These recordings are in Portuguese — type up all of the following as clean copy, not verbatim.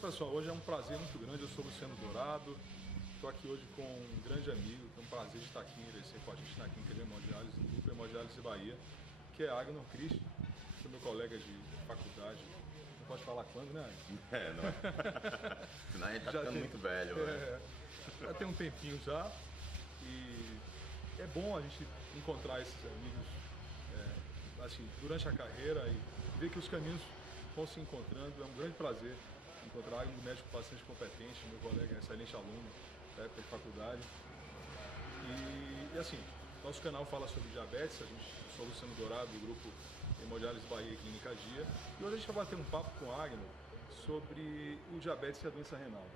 pessoal, hoje é um prazer muito grande, eu sou Luciano Dourado, estou aqui hoje com um grande amigo, que é um prazer de estar aqui em Irecê com a gente na Clínica Hemodiálise, no Grupo Hemodiálise Bahia, que é Agnor Christ, que é meu colega de faculdade. Não pode falar quando, né, Agnor? Não. Senão a gente tá ficando muito velho. Já tem um tempinho já, e é bom a gente encontrar esses amigos assim, durante a carreira e ver que os caminhos vão se encontrando. É um grande prazer encontrar um médico paciente competente, meu colega é excelente aluno da época de faculdade. E assim, nosso canal fala sobre diabetes, eu sou Luciano Dourado, do grupo Hemodiálise Bahia Clínica Dia, e hoje a gente vai bater um papo com a Agnor sobre o diabetes e a doença renal.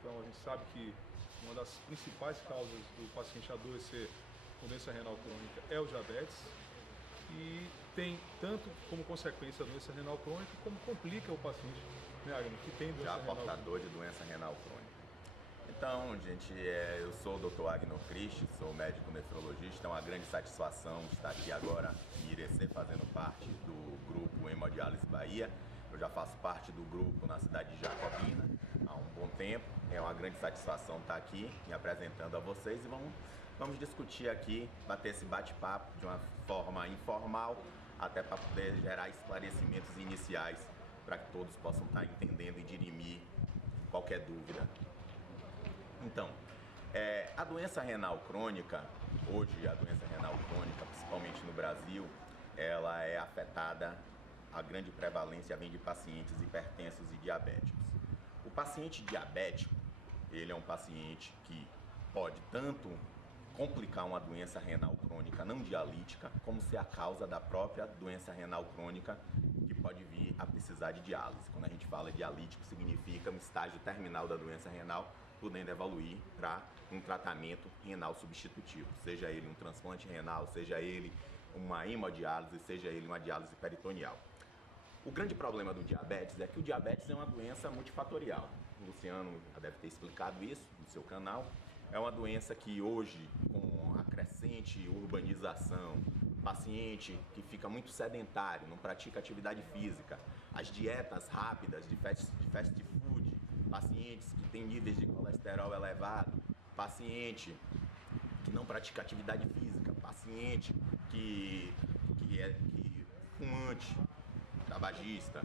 Então a gente sabe que uma das principais causas do paciente adoecer com doença renal crônica é o diabetes, e tem tanto como consequência a doença renal crônica, como complica o paciente, né, Agnor, que tem doença renal crônica. Portador de doença renal crônica. Então, gente, eu sou o Dr. Agnor Christ, sou médico nefrologista, é uma grande satisfação estar aqui agora em Irecê fazendo parte do grupo Hemodiálise Bahia. Eu já faço parte do grupo na cidade de Jacobina há um bom tempo, é uma grande satisfação estar aqui me apresentando a vocês e vamos discutir aqui, bater esse bate-papo de uma forma informal, até para poder gerar esclarecimentos iniciais para que todos possam estar entendendo e dirimir qualquer dúvida. Então, a doença renal crônica, hoje a doença renal crônica, principalmente no Brasil, ela é afetada, a grande prevalência vem de pacientes hipertensos e diabéticos. O paciente diabético, ele é um paciente que pode tanto complicar uma doença renal crônica não dialítica, como ser a causa da própria doença renal crônica, que pode vir a precisar de diálise. Quando a gente fala dialítico, significa um estágio terminal da doença renal, podendo evoluir para um tratamento renal substitutivo, seja ele um transplante renal, seja ele uma hemodiálise, seja ele uma diálise peritoneal. O grande problema do diabetes é que o diabetes é uma doença multifatorial. O Luciano já deve ter explicado isso no seu canal. É uma doença que hoje, com a crescente urbanização, paciente que fica muito sedentário, não pratica atividade física, as dietas rápidas de fast food, pacientes que têm níveis de colesterol elevado, paciente que não pratica atividade física, paciente que é fumante, tabagista,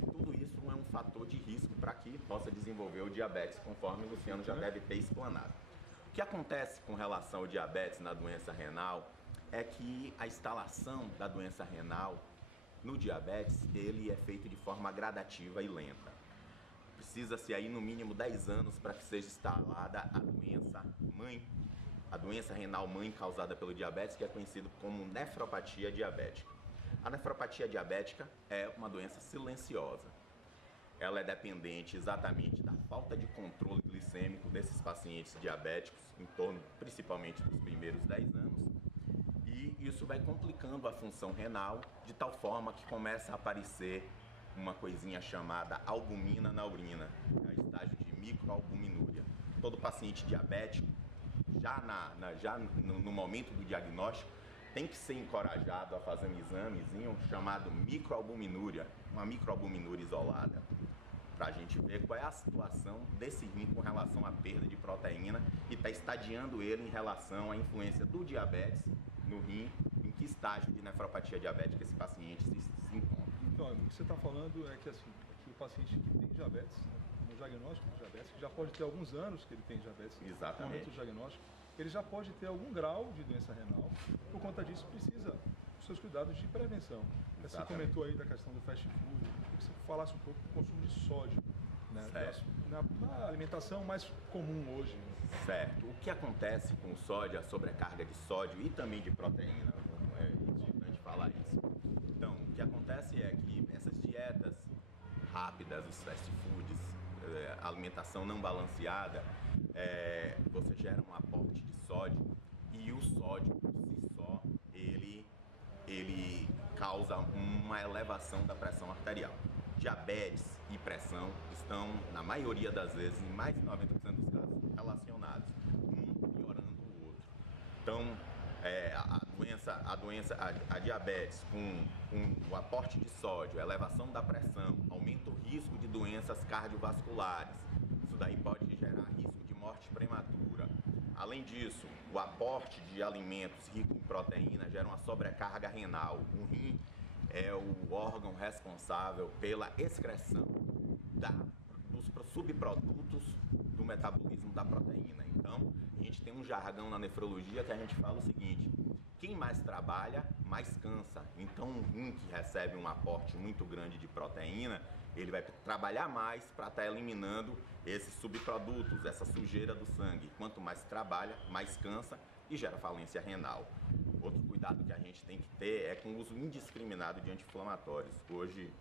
tudo isso é um fator de risco para que possa desenvolver o diabetes, conforme o Luciano já deve ter explanado. O que acontece com relação ao diabetes na doença renal é que a instalação da doença renal no diabetes, ele é feito de forma gradativa e lenta. Precisa-se aí no mínimo 10 anos para que seja instalada a doença mãe, a doença renal mãe causada pelo diabetes, que é conhecido como nefropatia diabética. A nefropatia diabética é uma doença silenciosa. Ela é dependente exatamente da falta de controle glicêmico desses pacientes diabéticos, em torno principalmente dos primeiros 10 anos, e isso vai complicando a função renal de tal forma que começa a aparecer uma coisinha chamada albumina na urina, é o estágio de microalbuminúria. Todo paciente diabético, já no momento do diagnóstico, tem que ser encorajado a fazer um examezinho chamado microalbuminúria, uma microalbuminúria isolada, para a gente ver qual é a situação desse rim com relação à perda de proteína e está estadiando ele em relação à influência do diabetes no rim, em que estágio de nefropatia diabética esse paciente se encontra. Então, o que você está falando é que, assim, o paciente que tem diabetes, né, no diagnóstico de diabetes, que já pode ter alguns anos que ele tem diabetes, exatamente, no momento do diagnóstico, ele já pode ter algum grau de doença renal, por conta disso precisa dos seus cuidados de prevenção. Exatamente. Você comentou aí da questão do fast food, eu queria que você falasse um pouco do consumo de sódio, né, na alimentação mais comum hoje. Certo. O que acontece com o sódio, a sobrecarga de sódio e também de proteína, é importante falar isso. Então, o que acontece é que essas dietas rápidas, os fast foods, a alimentação não balanceada, você gera um aporte de sódio, e o sódio por si só, ele causa uma elevação da pressão arterial. Diabetes e pressão estão, na maioria das vezes, em mais de 90% dos casos, relacionados, um piorando o outro. Então, a diabetes com o aporte de sódio, a elevação da pressão, aumento aumenta o risco de doenças cardiovasculares. Isso daí pode gerar risco de morte prematura. Além disso, o aporte de alimentos ricos em proteína gera uma sobrecarga renal. O rim é o órgão responsável pela excreção dos subprodutos do metabolismo da proteína. Então, a gente tem um jargão na nefrologia que a gente fala o seguinte: quem mais trabalha, mais cansa. Então, um rim que recebe um aporte muito grande de proteína, ele vai trabalhar mais para estar eliminando esses subprodutos, essa sujeira do sangue. Quanto mais trabalha, mais cansa e gera falência renal. Outro cuidado que a gente tem que ter é com o uso indiscriminado de anti-inflamatórios. Hoje,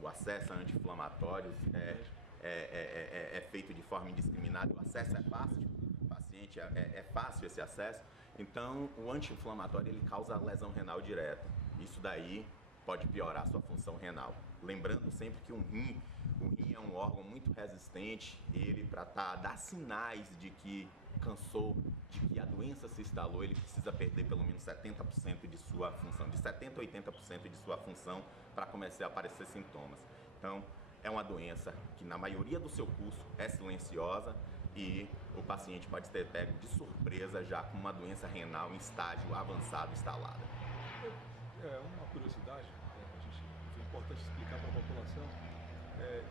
o acesso a anti-inflamatórios é feito de forma indiscriminada, o acesso é fácil, o paciente é fácil esse acesso, então o anti-inflamatório ele causa lesão renal direta. Isso daí pode piorar a sua função renal. Lembrando sempre que o rim é um órgão muito resistente, ele para dar sinais de que cansou, de que a doença se instalou, ele precisa perder pelo menos 70% de sua função, de 70% a 80% de sua função para começar a aparecer sintomas. Então, é uma doença que na maioria do seu curso é silenciosa e o paciente pode ter pego de surpresa já com uma doença renal em estágio avançado instalada. É uma curiosidade, é importante explicar para a população.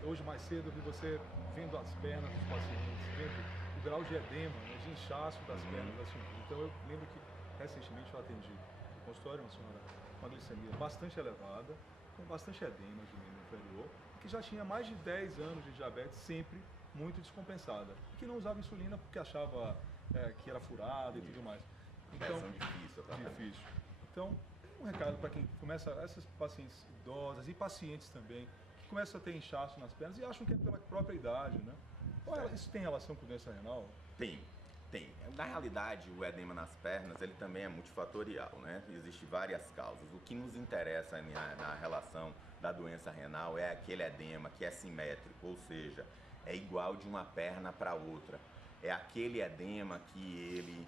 Hoje mais cedo eu vi você vendo as pernas dos pacientes, vendo o grau de edema, né, de inchaço das pernas da senhora. Então eu lembro que recentemente eu atendi no consultório uma senhora com uma glicemia bastante elevada, com bastante edema de membro inferior, que já tinha mais de 10 anos de diabetes, sempre muito descompensada, e que não usava insulina porque achava que era furada e tudo mais. Então, difícil, tá? Difícil. Então, um recado para quem começa, essas pacientes idosas e pacientes também, que começam a ter inchaço nas pernas e acham que é pela própria idade, né? Isso tem relação com doença renal? Tem. Na realidade, o edema nas pernas, ele também é multifatorial, né? Existem várias causas. O que nos interessa na relação da doença renal é aquele edema que é simétrico, ou seja, é igual de uma perna para outra. É aquele edema que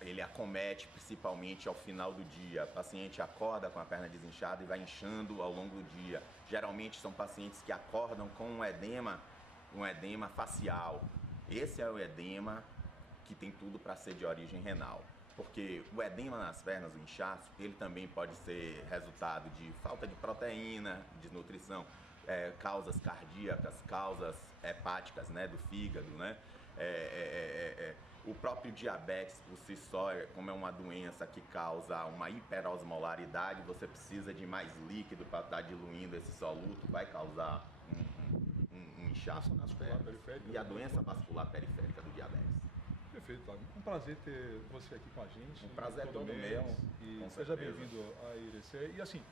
ele acomete principalmente ao final do dia. O paciente acorda com a perna desinchada e vai inchando ao longo do dia. Geralmente são pacientes que acordam com um edema facial. Esse é o edema que tem tudo para ser de origem renal. Porque o edema nas pernas, o inchaço, ele também pode ser resultado de falta de proteína, desnutrição, causas cardíacas, causas hepáticas, né, do fígado, né? O próprio diabetes por si só, como é uma doença que causa uma hiperosmolaridade, você precisa de mais líquido para estar diluindo esse soluto, vai causar um inchaço nas pernas. E a doença vascular periférica do diabetes. Perfeito, Flávio. Um prazer ter você aqui com a gente. Um prazer todo meu. E seja bem-vindo à IRC. E assim,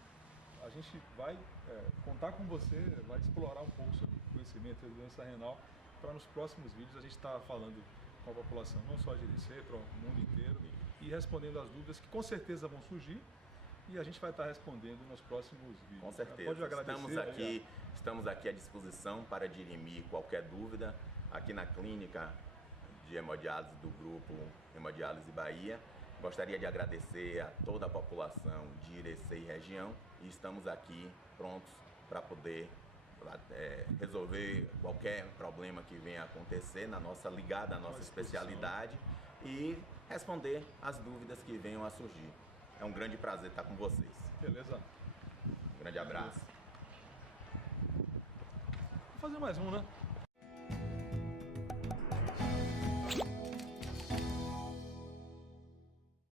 a gente vai contar com você, vai explorar um pouco sobre o conhecimento da doença renal para nos próximos vídeos a gente estar falando com a população, não só de IRC, para o mundo inteiro, e respondendo as dúvidas que com certeza vão surgir e a gente vai estar respondendo nos próximos vídeos. Com certeza. Pode agradecer. Estamos aqui à disposição para dirimir qualquer dúvida aqui na clínica de hemodiálise do grupo Hemodiálise Bahia. Gostaria de agradecer a toda a população de Irecê e região e estamos aqui prontos para poder resolver qualquer problema que venha a acontecer ligada à nossa especialidade e responder as dúvidas que venham a surgir. É um grande prazer estar com vocês. Beleza. Um grande abraço. Vou fazer mais um, né?